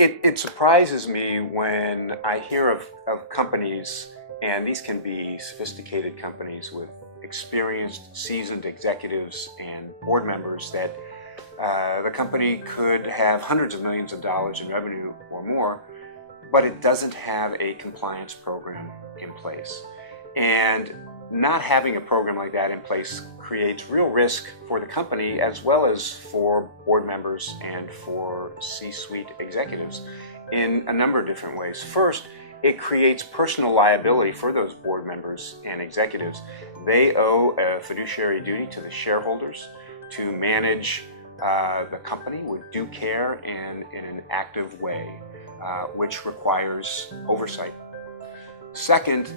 It surprises me when I hear of companies, and these can be sophisticated companies with experienced, seasoned executives and board members, that the company could have hundreds of millions of dollars in revenue or more, but it doesn't have a compliance program in place. And not having a program like that in place creates real risk for the company as well as for board members and for C-suite executives in a number of different ways. First, it creates personal liability for those board members and executives. They owe a fiduciary duty to the shareholders to manage the company with due care and in an active way, which requires oversight. Second,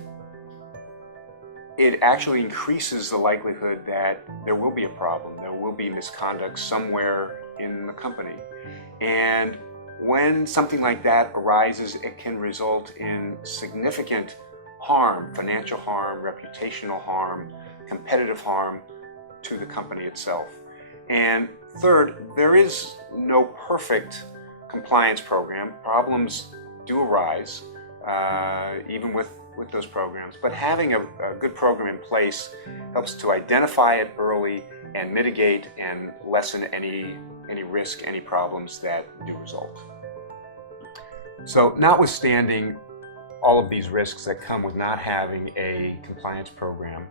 it actually increases the likelihood that there will be a problem, there will be misconduct somewhere in the company. And when something like that arises, it can result in significant harm, financial harm, reputational harm, competitive harm to the company itself. And third, there is no perfect compliance program. Problems do arise, even with those programs, but having a good program in place helps to identify it early and mitigate and lessen any risk, any problems that do result. So notwithstanding all of these risks that come with not having a compliance program,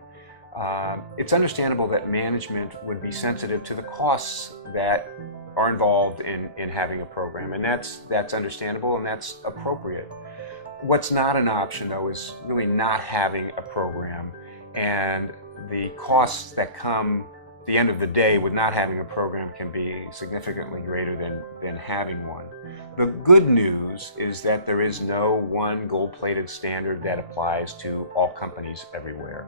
it's understandable that management would be sensitive to the costs that are involved in having a program, and that's understandable and that's appropriate. What's not an option, though, is really not having a program, and the costs that come at the end of the day with not having a program can be significantly greater than having one. The good news is that there is no one gold-plated standard that applies to all companies everywhere.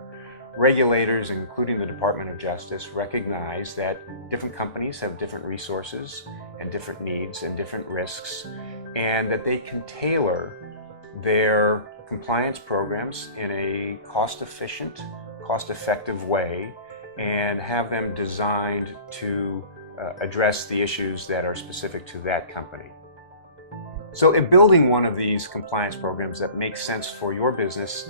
Regulators, including the Department of Justice, recognize that different companies have different resources and different needs and different risks, and that they can tailor their compliance programs in a cost-efficient, cost-effective way and have them designed to address the issues that are specific to that company. So in building one of these compliance programs that makes sense for your business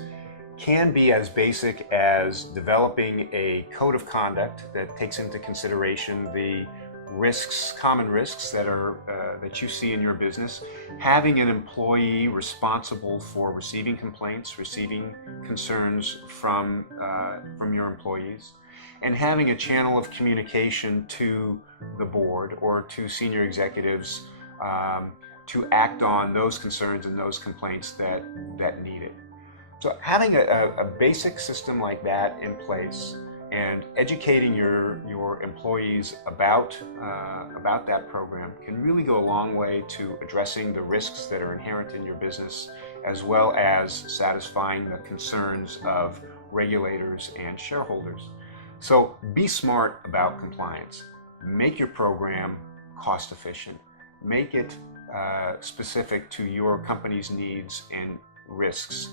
can be as basic as developing a code of conduct that takes into consideration the risks, common risks that you see in your business, having an employee responsible for receiving complaints, receiving concerns from your employees, and having a channel of communication to the board or to senior executives to act on those concerns and those complaints that need it. So having a basic system like that in place and educating your employees about that program can really go a long way to addressing the risks that are inherent in your business, as well as satisfying the concerns of regulators and shareholders. So be smart about compliance. Make your program cost efficient. Make it specific to your company's needs and risks.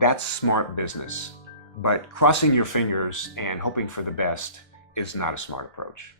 That's smart business. But crossing your fingers and hoping for the best is not a smart approach.